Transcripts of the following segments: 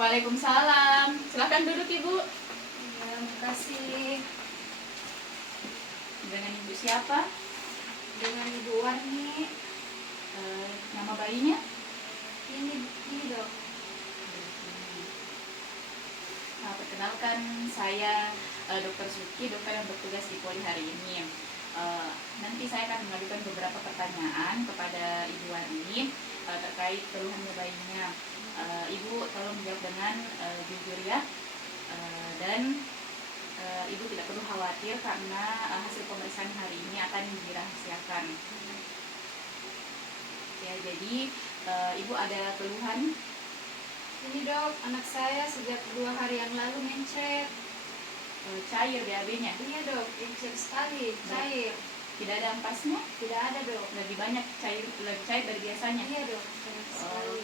Waalaikumsalam. Silakan duduk Ibu. Ya, makasih. Dengan Ibu siapa? Dengan Ibu Warni. Nama bayinya? Ini dok. Nah, perkenalkan saya Dr. Suki, dokter yang bertugas di Poli hari ini. Nanti saya akan mengajukan beberapa pertanyaan kepada Ibu Warni terkait keluhannya bayinya. Ibu tolong menjawab dengan jujur ya, dan Ibu tidak perlu khawatir karena hasil pemeriksaan hari ini akan dirahasiakan. Ya, jadi Ibu ada keluhan? Ini dok, anak saya sejak 2 hari yang lalu mencret. Cair BAB-nya? Iya dok, mencret sekali, cair. Tidak ada ampasnya? Tidak ada dok. Lebih banyak cair, lebih cair dari biasanya? Iya dok, cair sekali.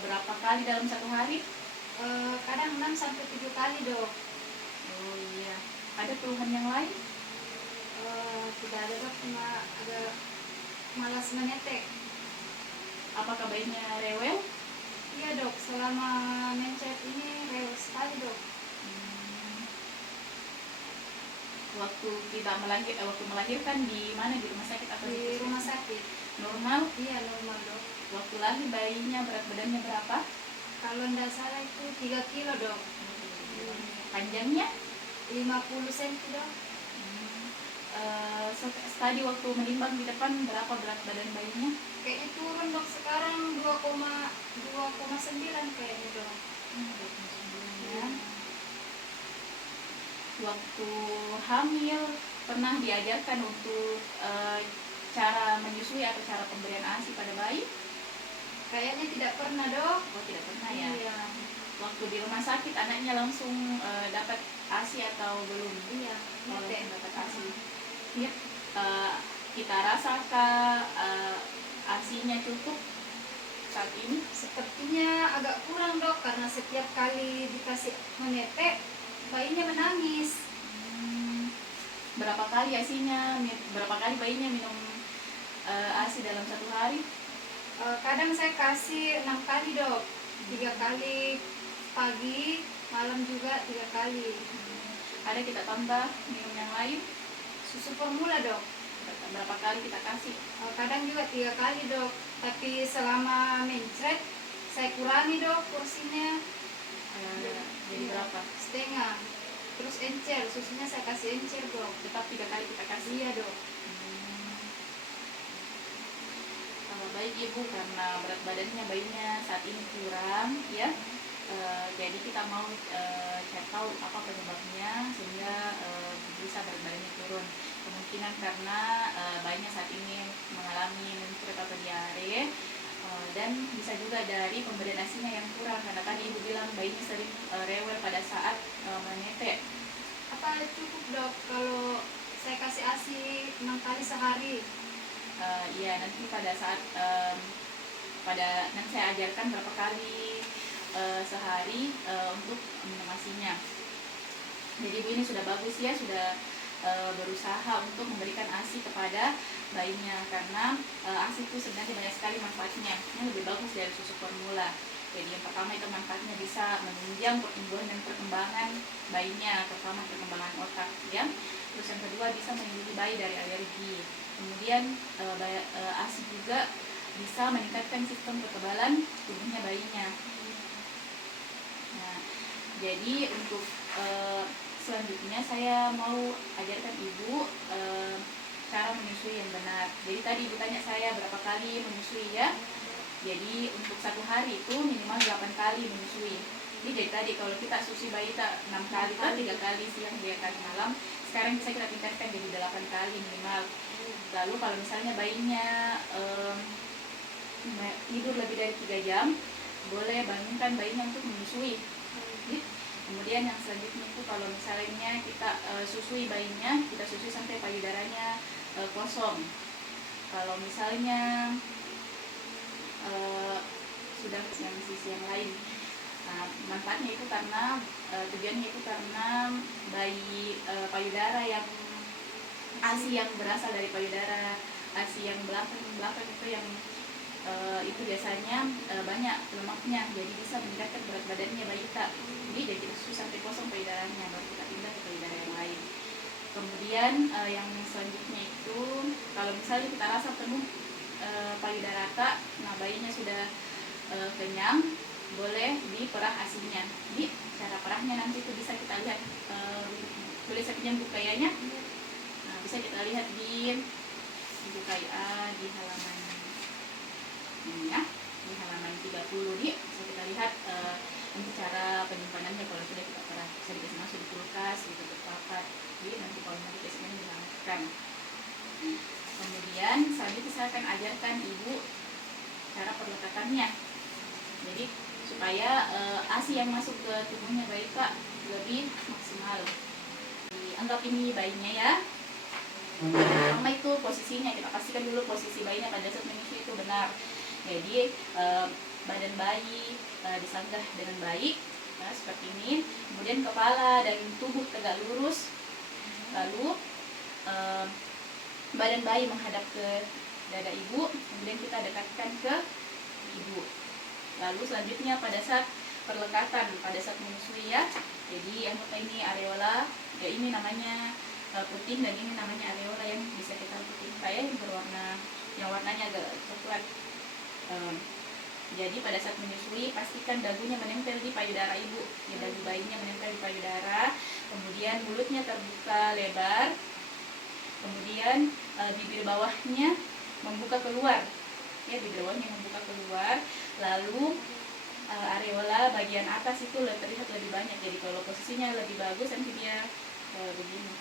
Berapa kali dalam satu hari? Kadang 6-7 kali dok. Oh iya. Ada keluhan yang lain? Tidak ada dok, cuma agak malas menetek. Apakah bayinya rewel? Iya dok, selama mencret ini rewel sekali dok. Waktu melahirkan di mana, di rumah sakit atau Di rumah sakit? Normal? Iya normal dok. Waktu lahir bayinya berat badannya berapa? Kalau tidak salah itu 3 kilo dok. Panjangnya? 50 cm dok. Tadi waktu menimbang di depan berapa berat badan bayinya? Kayaknya turun dok, sekarang 2,9 kayaknya dok. Ya. Waktu hamil pernah diajarkan untuk cara menyusui atau cara pemberian ASI pada bayi? Kayaknya tidak pernah dok. Oh, tidak pernah ya. Iya. Waktu di rumah sakit anaknya langsung dapat ASI atau belum? Iya. Langsung dapat ASI. Ya. Kita rasakah ASI-nya cukup saat ini? Sepertinya agak kurang dok, karena setiap kali dikasih menetek bayinya menangis. Berapa kali ASI-nya? Berapa kali bayinya minum ASI dalam satu hari? Kadang saya kasih 6 kali dok, 3 kali pagi, malam juga 3 kali. Ada kita tambah minum yang lain? Susu formula dok. Berapa kali kita kasih? Kadang juga 3 kali dok, tapi selama mencret saya kurangi dok porsinya. Jadi berapa? Setengah. Terus encer, susunya saya kasih encer dok. Tetap 3 kali kita kasih? Iya dok. Baik Ibu, karena berat badannya bayinya saat ini kurang ya, jadi kita mau cek tahu apa penyebabnya sehingga bisa berat badannya turun. Kemungkinan karena bayinya saat ini mengalami mencret atau diare, dan bisa juga dari pemberian ASI-nya yang kurang, karena tadi Ibu bilang bayinya sering rewel pada saat menetek. Apa cukup dok kalau saya kasih ASI 6 kali sehari? Iya, nanti pada saat nanti saya ajarkan berapa kali sehari untuk minum ASI-nya. Jadi Ibu ini sudah bagus ya, sudah berusaha untuk memberikan ASI kepada bayinya, karena ASI itu sebenarnya banyak sekali manfaatnya. Ini lebih bagus dari susu formula. Jadi yang pertama itu manfaatnya bisa menunjang pertumbuhan dan perkembangan bayinya, terutama perkembangan otak ya. Terus yang kedua bisa melindungi bayi dari alergi. Kemudian ASI juga bisa meningkatkan sistem kekebalan tubuhnya bayinya. Nah, jadi untuk selanjutnya saya mau ajarkan Ibu cara menyusui yang benar. Jadi tadi Ibu tanya saya berapa kali menyusui ya. Jadi untuk satu hari itu minimal 8 kali menyusui. Jadi tadi kalau kita susui bayi 6 kali, 3 kali siang, 3 kali malam, sekarang bisa kita tingkatkan jadi 8 kali minimal. Lalu kalau misalnya bayinya tidur lebih dari 3 jam, boleh bangunkan bayinya untuk menyusui. Kemudian yang selanjutnya itu kalau misalnya kita susui bayinya, kita susui sampai payudaranya kosong. Kalau misalnya sudah yang sisi yang lain, nah, manfaatnya itu karena tujuannya itu karena bayi payudara yang ASI yang berasal dari payudara, ASI yang belakang itu yang itu biasanya banyak lemaknya, jadi bisa meningkatkan berat badannya bayi kita. Jadi susah sampai kosong payudaranya, baru kita pindah ke payudara yang lain. Kemudian yang selanjutnya itu kalau misalnya kita rasa penuh payudara kita, nah bayinya sudah kenyang, boleh diperah ASI-nya. Jadi cara perahnya nanti itu bisa kita lihat, boleh saya pinjam buku kayanya. Nah, bisa kita lihat di buku kaya di halaman ini ya, di halaman 30 nih. Bisa kita lihat nanti cara penyimpanannya kalau sudah kita perah, bisa dikasih masuk di kulkas, ditutup rapat. Jadi nanti kalau nanti kesemuanya dihangatkan. Kemudian selanjutnya saya akan ajarkan ibu cara perlekatannya. Jadi supaya ASI yang masuk ke tubuhnya bayi Kak lebih maksimal. Anggap ini bayinya ya. Pertama itu posisinya, kita pastikan dulu posisi bayinya pada saat menyusui itu benar. Jadi badan bayi disanggah dengan baik, nah, seperti ini. Kemudian kepala dan tubuh tegak lurus. Lalu badan bayi menghadap ke dada ibu, kemudian kita dekatkan ke ibu. Lalu selanjutnya pada saat perlekatan, pada saat menyusui ya. Jadi yang ini areola, ya ini namanya puting, dan ini namanya areola yang bisa kita puting kayak yang warnanya agak coklat. Jadi pada saat menyusui pastikan dagunya menempel di payudara ibu, ya, dagu bayinya menempel di payudara. Kemudian mulutnya terbuka lebar. Kemudian bibir bawahnya membuka keluar, ya, bibir bawahnya membuka keluar. Lalu areola bagian atas itu terlihat lebih banyak. Jadi kalau posisinya lebih bagus nanti dia begini.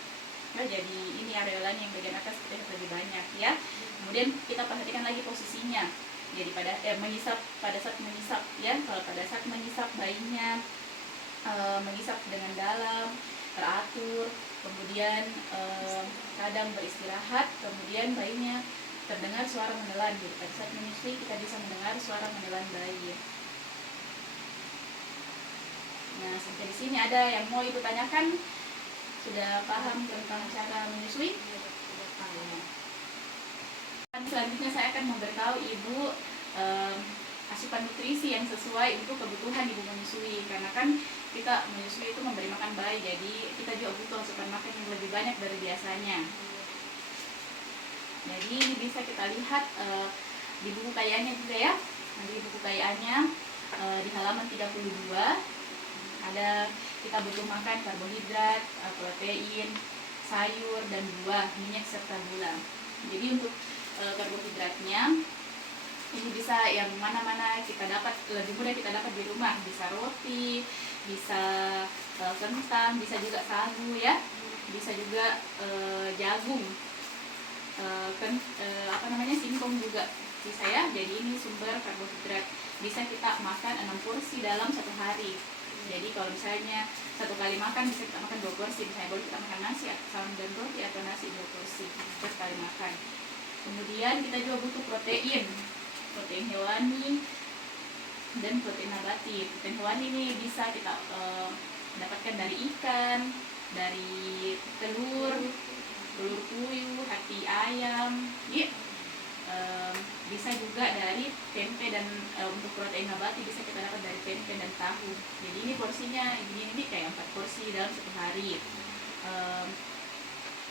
Nah, jadi ini areolanya yang bagian atas terlihat lebih banyak ya. Kemudian kita perhatikan lagi posisinya. Jadi mengisap pada saat mengisap ya. Kalau pada saat mengisap bayinya mengisap dengan dalam, teratur, kemudian kadang beristirahat, kemudian bayinya terdengar suara menelan. Jadi pada saat menyusui kita bisa mendengar suara menelan bayi. Nah, sampai di sini ada yang mau ibu tanyakan? Sudah paham tentang cara menyusui? Selanjutnya saya akan memberitahu ibu asupan nutrisi yang sesuai untuk kebutuhan ibu menyusui. Karena kan kita menyusui itu memberi makan bayi, jadi kita juga butuh asupan makan yang lebih banyak dari biasanya. Jadi ini bisa kita lihat di buku kayaannya juga ya. Nah, di buku kayaannya di halaman 32 ada kita butuh makan karbohidrat, protein, sayur dan buah, minyak serta gula. Jadi untuk karbohidratnya ini bisa yang mana-mana kita dapat, lebih mudah kita dapat di rumah. Bisa roti, bisa kentang, bisa juga sagu ya, bisa juga jagung, singkong juga bisa ya. Jadi ini sumber karbohidrat, bisa kita makan 6 porsi dalam 1 hari. Jadi kalau misalnya 1 kali makan bisa kita makan 2 porsi. Misalnya boleh kita makan nasi dan roti atau nasi 2 porsi per kali makan. Kemudian kita juga butuh protein hewani dan protein nabati. Protein hewani ini bisa kita dapatkan dari ikan, dari telur puyuh, hati ayam, ya. Bisa juga dari tempe, dan untuk protein nabati bisa kita dapat dari tempe dan tahu. Jadi ini porsinya ini kayak 4 porsi dalam 1 hari.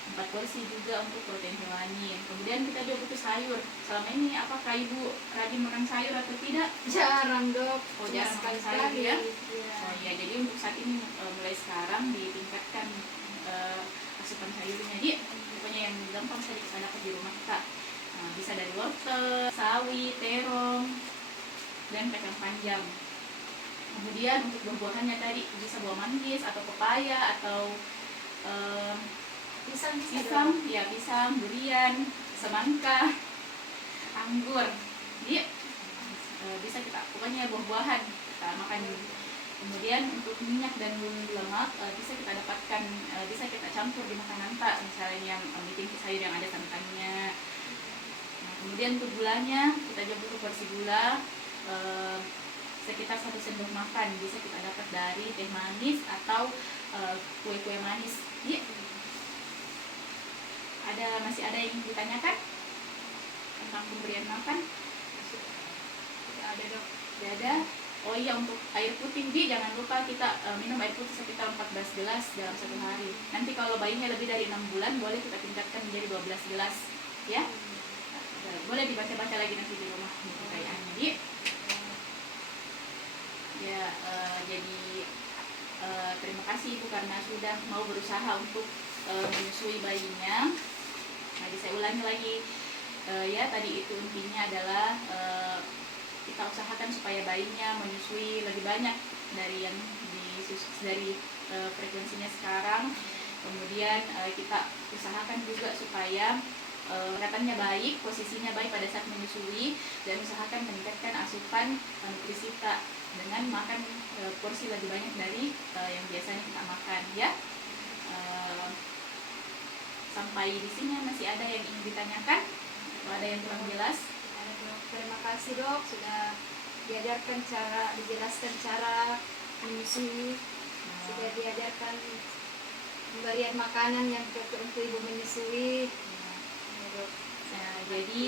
4 porsi juga untuk protein hewani. Kemudian kita juga butuh sayur. Selama ini apakah ibu rajin makan sayur atau tidak? Jarang dok. Oh, jarang makan sayur ya? Oh iya, jadi untuk saat ini mulai sekarang ditingkatkan asupan sayurnya. Jadi pokoknya yang gampang saja kita dapat di rumah kita. Nah, bisa dari wortel, sawi, terong, dan kacang panjang. Kemudian untuk buah-buahannya tadi bisa buah manggis atau pepaya atau pisang, ya, pisang, durian, semangka, anggur. Jadi bisa kita, pokoknya buah-buahan kita makan. Kemudian untuk minyak dan lemak bisa kita dapatkan, bisa kita campur di makanan tak, misalnya yang bikin sayur yang ada santannya. Nah, kemudian untuk gulanya kita juga butuh porsi gula sekitar 1 sendok makan, bisa kita dapat dari teh manis atau kue-kue manis. Ya. Masih ada yang ditanyakan tentang pemberian makan? Ada dok. Tidak ada. Oh iya, untuk air putih Bi, jangan lupa kita minum air putih sekitar 14 gelas dalam satu hari. Nanti kalau bayinya lebih dari 6 bulan boleh kita tingkatkan menjadi 12 gelas ya. Boleh dibaca-baca lagi nanti di rumah pemakaiannya Bi. Ya, jadi terima kasih Ibu karena sudah mau berusaha untuk menyusui bayinya. Jadi saya ulangi lagi, ya tadi itu intinya adalah kita usahakan supaya bayinya menyusui lebih banyak dari yang dari frekuensinya sekarang. Kemudian kita usahakan juga supaya kelihatannya baik, posisinya baik pada saat menyusui, dan usahakan meningkatkan asupan nutrisi kita dengan makan porsi lebih banyak dari yang biasanya kita makan ya. Sampai di sini masih ada yang ingin ditanyakan? Atau ada yang kurang jelas? Ada dok. Terima kasih dok sudah dijelaskan cara menyusui, sudah diajarkan pemberian makanan yang cocok untuk ibu menyusui. Ya, dok. Nah, jadi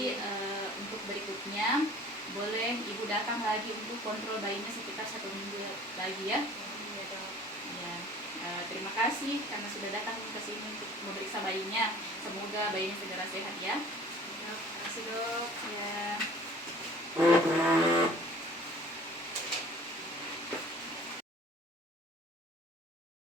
untuk berikutnya boleh ibu datang lagi untuk kontrol bayinya sekitar 1 minggu lagi ya. Iya dok. Ya, terima kasih karena sudah datang ke sini untuk memeriksa bayinya. Semoga bayinya segera sehat ya. Terima kasih dok. Ya.